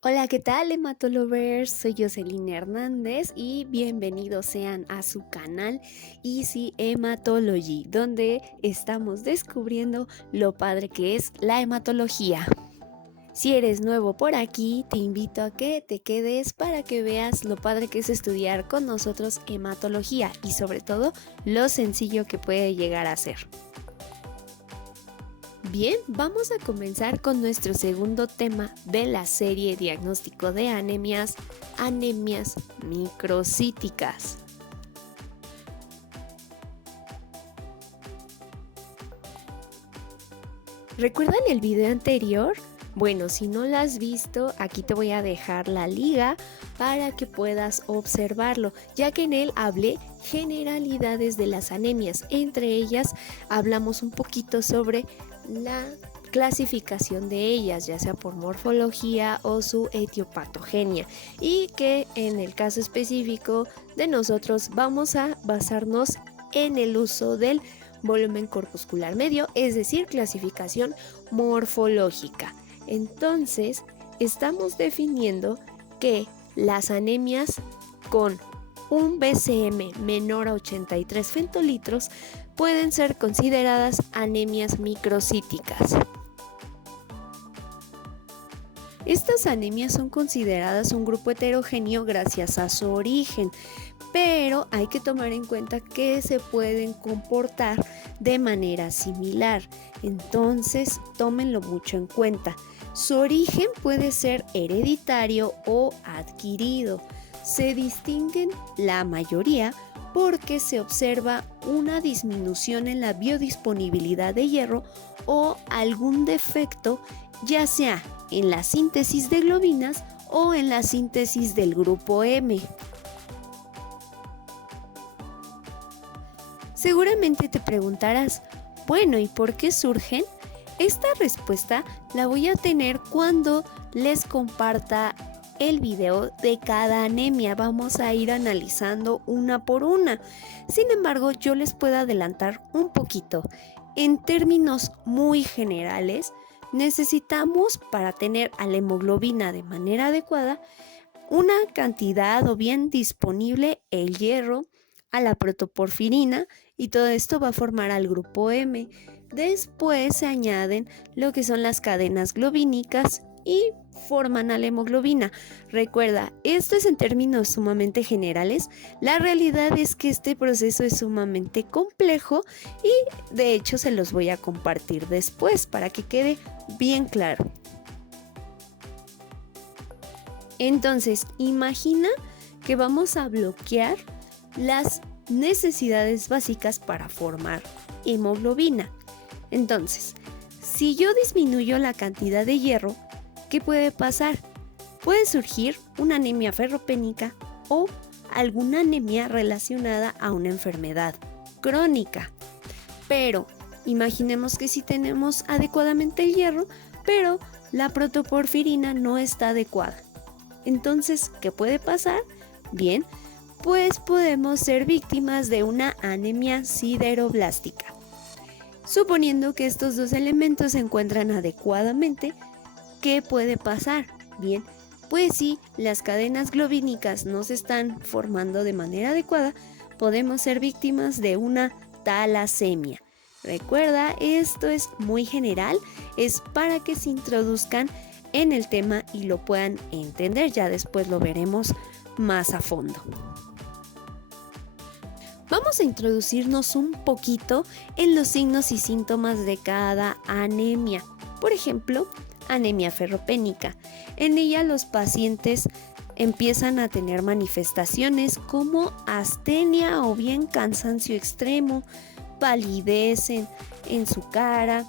Hola, ¿qué tal, Hematolovers? Soy Jocelyn Hernández y bienvenidos sean a su canal Easy Hematology, donde estamos descubriendo lo padre que es la hematología. Si eres nuevo por aquí, te invito a que te quedes para que veas lo padre que es estudiar con nosotros hematología y sobre todo lo sencillo que puede llegar a ser. Bien, vamos a comenzar con nuestro segundo tema de la serie Diagnóstico de anemias, anemias microcíticas. ¿Recuerdan el video anterior? Bueno, si no lo has visto, aquí te voy a dejar la liga para que puedas observarlo, ya que en él hablé generalidades de las anemias. Entre ellas hablamos un poquito sobre la clasificación de ellas, ya sea por morfología o su etiopatogenia, y que en el caso específico de nosotros vamos a basarnos en el uso del volumen corpuscular medio, es decir, clasificación morfológica. Entonces, estamos definiendo que las anemias con un BCM menor a 83 femtolitros pueden ser consideradas anemias microcíticas. Estas anemias son consideradas un grupo heterogéneo gracias a su origen, pero hay que tomar en cuenta que se pueden comportar de manera similar. Entonces, tómenlo mucho en cuenta. Su origen puede ser hereditario o adquirido. Se distinguen la mayoría porque se observa una disminución en la biodisponibilidad de hierro o algún defecto, ya sea en la síntesis de globinas o en la síntesis del grupo M. Seguramente te preguntarás, bueno, ¿y por qué surgen? Esta respuesta la voy a tener cuando les comparta el video de cada anemia. Vamos a ir analizando una por una. Sin embargo, yo les puedo adelantar un poquito. En términos muy generales, necesitamos para tener a la hemoglobina de manera adecuada una cantidad o bien disponible el hierro, a la protoporfirina, y todo esto va a formar al grupo M. Después se añaden lo que son las cadenas globínicas y forman a la hemoglobina. Recuerda, esto es en términos sumamente generales. La realidad es que este proceso es sumamente complejo y de hecho se los voy a compartir después para que quede bien claro. Entonces, imagina que vamos a bloquear las necesidades básicas para formar hemoglobina. Entonces, si yo disminuyo la cantidad de hierro, ¿qué puede pasar? Puede surgir una anemia ferropénica o alguna anemia relacionada a una enfermedad crónica. Pero imaginemos que sí tenemos adecuadamente el hierro, pero la protoporfirina no está adecuada. Entonces, ¿qué puede pasar? Bien, pues podemos ser víctimas de una anemia sideroblástica. Suponiendo que estos dos elementos se encuentran adecuadamente, ¿qué puede pasar? Bien, pues si las cadenas globínicas no se están formando de manera adecuada, podemos ser víctimas de una talasemia. Recuerda, esto es muy general, es para que se introduzcan en el tema y lo puedan entender, ya después lo veremos más a fondo. Vamos a introducirnos un poquito en los signos y síntomas de cada anemia. Por ejemplo, anemia ferropénica. En ella los pacientes empiezan a tener manifestaciones como astenia o bien cansancio extremo, palidez en su cara,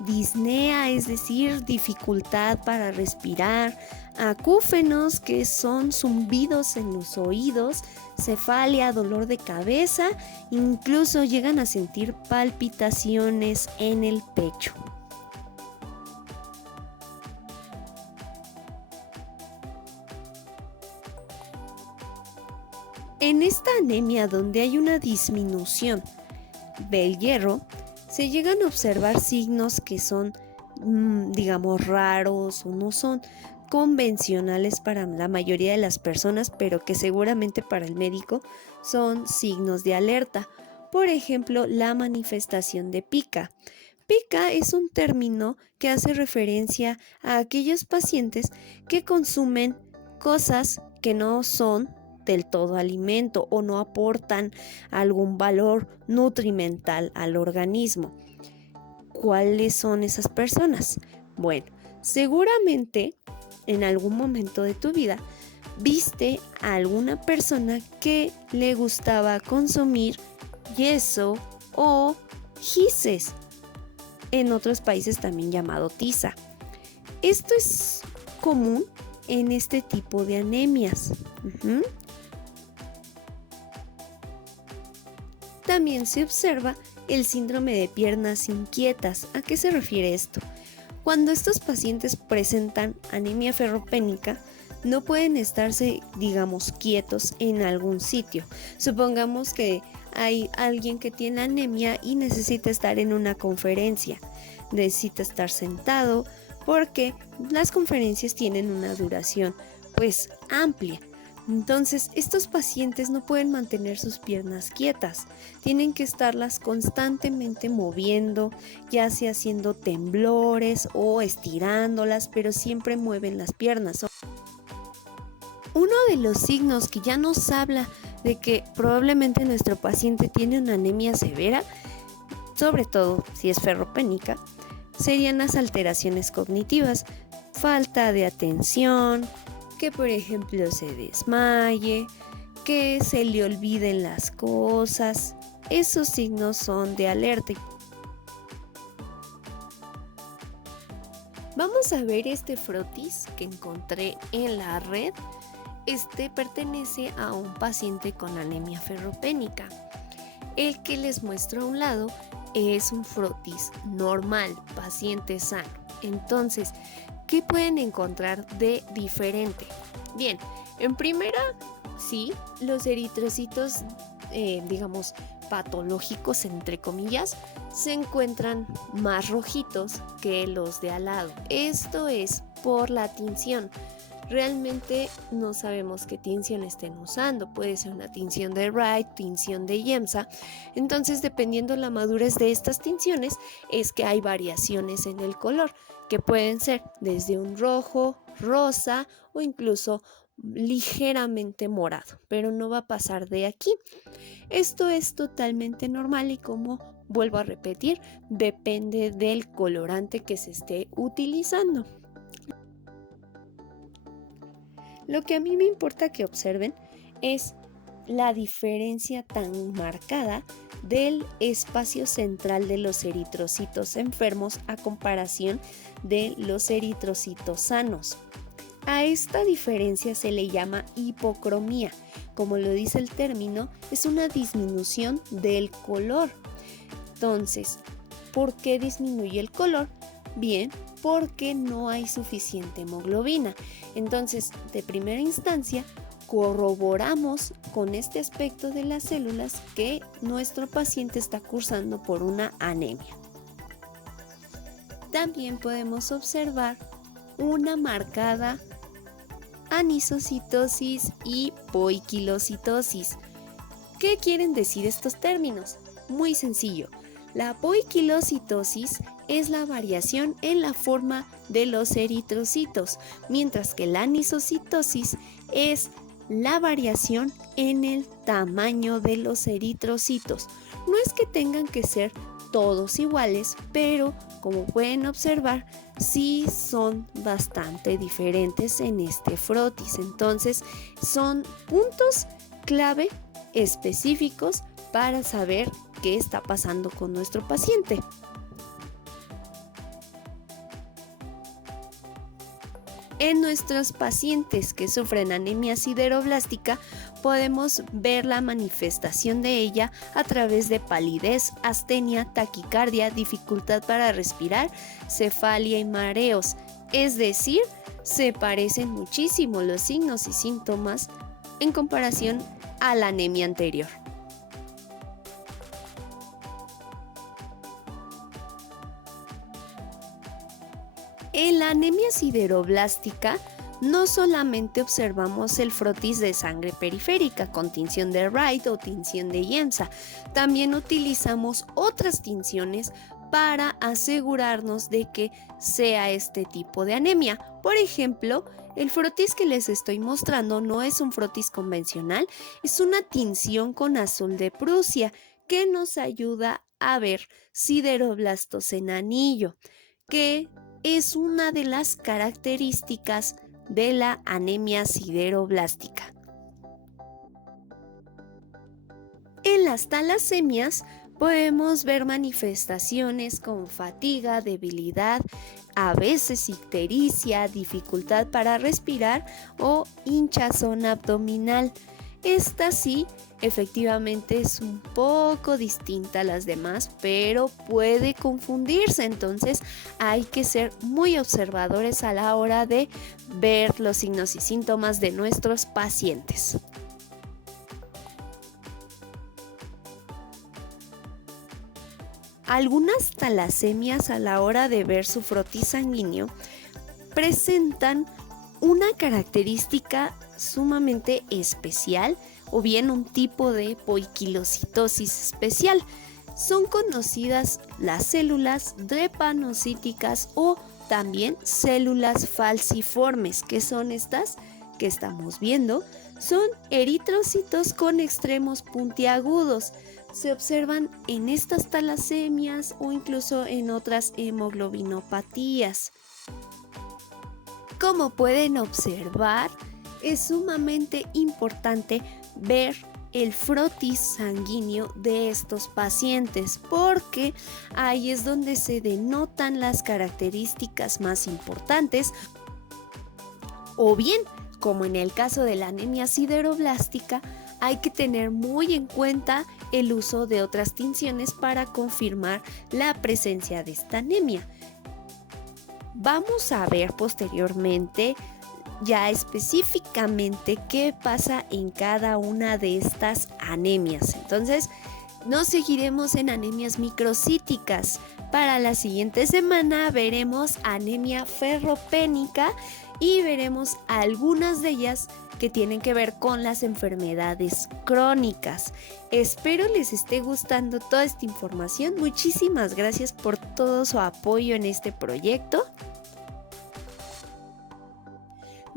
disnea, es decir, dificultad para respirar, acúfenos, que son zumbidos en los oídos, cefalia, dolor de cabeza, incluso llegan a sentir palpitaciones en el pecho. En esta anemia donde hay una disminución del hierro, se llegan a observar signos que son, digamos, raros o no son convencionales para la mayoría de las personas, pero que seguramente para el médico son signos de alerta. Por ejemplo, la manifestación de pica. Pica es un término que hace referencia a aquellos pacientes que consumen cosas que no son del todo alimento o no aportan algún valor nutrimental al organismo. ¿Cuáles son esas personas? Bueno, seguramente en algún momento de tu vida viste a alguna persona que le gustaba consumir yeso o gises, en otros países también llamado tiza. Esto es común en este tipo de anemias. También se observa el síndrome de piernas inquietas. ¿A qué se refiere esto? Cuando estos pacientes presentan anemia ferropénica, no pueden estarse, digamos, quietos en algún sitio. Supongamos que hay alguien que tiene anemia y necesita estar en una conferencia. Necesita estar sentado porque las conferencias tienen una duración, pues, amplia. Entonces, estos pacientes no pueden mantener sus piernas quietas, tienen que estarlas constantemente moviendo, ya sea haciendo temblores o estirándolas, pero siempre mueven las piernas. Uno de los signos que ya nos habla de que probablemente nuestro paciente tiene una anemia severa, sobre todo si es ferropénica, serían las alteraciones cognitivas, falta de atención, que por ejemplo se desmaye, que se le olviden las cosas. Esos signos son de alerta. Vamos a ver este frotis que encontré en la red. Este pertenece a un paciente con anemia ferropénica. El que les muestro a un lado es un frotis normal, paciente sano. Entonces, ¿qué pueden encontrar de diferente? Bien, en primera, sí, los eritrocitos, digamos, patológicos, entre comillas, se encuentran más rojitos que los de al lado. Esto es por la tinción. Realmente no sabemos qué tinción estén usando, puede ser una tinción de Wright, tinción de Yemsa. Entonces, dependiendo la madurez de estas tinciones, es que hay variaciones en el color, que pueden ser desde un rojo, rosa o incluso ligeramente morado, pero no va a pasar de aquí. Esto es totalmente normal y, como vuelvo a repetir, depende del colorante que se esté utilizando. Lo que a mí me importa que observen es la diferencia tan marcada del espacio central de los eritrocitos enfermos a comparación de los eritrocitos sanos. A esta diferencia se le llama hipocromía. Como lo dice el término, es una disminución del color. Entonces, ¿por qué disminuye el color? Bien, porque no hay suficiente hemoglobina. Entonces, de primera instancia, corroboramos con este aspecto de las células que nuestro paciente está cursando por una anemia. También podemos observar una marcada anisocitosis y poiquilocitosis. ¿Qué quieren decir estos términos? Muy sencillo. La poiquilocitosis es la variación en la forma de los eritrocitos, mientras que la anisocitosis es la variación en el tamaño de los eritrocitos. No es que tengan que ser todos iguales, pero como pueden observar, sí son bastante diferentes en este frotis. Entonces, son puntos clave específicos para saber qué está pasando con nuestro paciente. En nuestros pacientes que sufren anemia sideroblástica, podemos ver la manifestación de ella a través de palidez, astenia, taquicardia, dificultad para respirar, cefalia y mareos. Es decir, se parecen muchísimo los signos y síntomas en comparación a la anemia anterior. En la anemia sideroblástica no solamente observamos el frotis de sangre periférica con tinción de Wright o tinción de Yemsa, también utilizamos otras tinciones para asegurarnos de que sea este tipo de anemia. Por ejemplo, el frotis que les estoy mostrando no es un frotis convencional, es una tinción con azul de Prusia que nos ayuda a ver sideroblastos en anillo, que es una de las características de la anemia sideroblástica. En las talasemias podemos ver manifestaciones como fatiga, debilidad, a veces ictericia, dificultad para respirar o hinchazón abdominal. Esta sí, efectivamente es un poco distinta a las demás, pero puede confundirse, entonces hay que ser muy observadores a la hora de ver los signos y síntomas de nuestros pacientes. Algunas talasemias a la hora de ver su frotis sanguíneo presentan una característica sumamente especial o bien un tipo de poiquilocitosis especial. Son conocidas las células drepanocíticas o también células falciformes, que son estas que estamos viendo. Son eritrocitos con extremos puntiagudos. Se observan en estas talasemias o incluso en otras hemoglobinopatías. Como pueden observar, es sumamente importante ver el frotis sanguíneo de estos pacientes porque ahí es donde se denotan las características más importantes, o bien, como en el caso de la anemia sideroblástica, hay que tener muy en cuenta el uso de otras tinciones para confirmar la presencia de esta anemia. Vamos a ver posteriormente ya específicamente qué pasa en cada una de estas anemias. Entonces, nos seguiremos en anemias microcíticas. Para la siguiente semana veremos anemia ferropénica y veremos algunas de ellas que tienen que ver con las enfermedades crónicas. Espero les esté gustando toda esta información. Muchísimas gracias por todo su apoyo en este proyecto.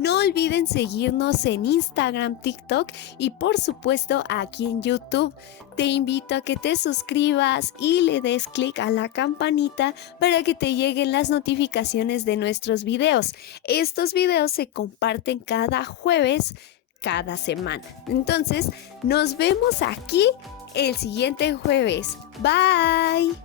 No olviden seguirnos en Instagram, TikTok y por supuesto aquí en YouTube. Te invito a que te suscribas y le des clic a la campanita para que te lleguen las notificaciones de nuestros videos. Estos videos se comparten cada jueves, cada semana. Entonces, nos vemos aquí el siguiente jueves. Bye.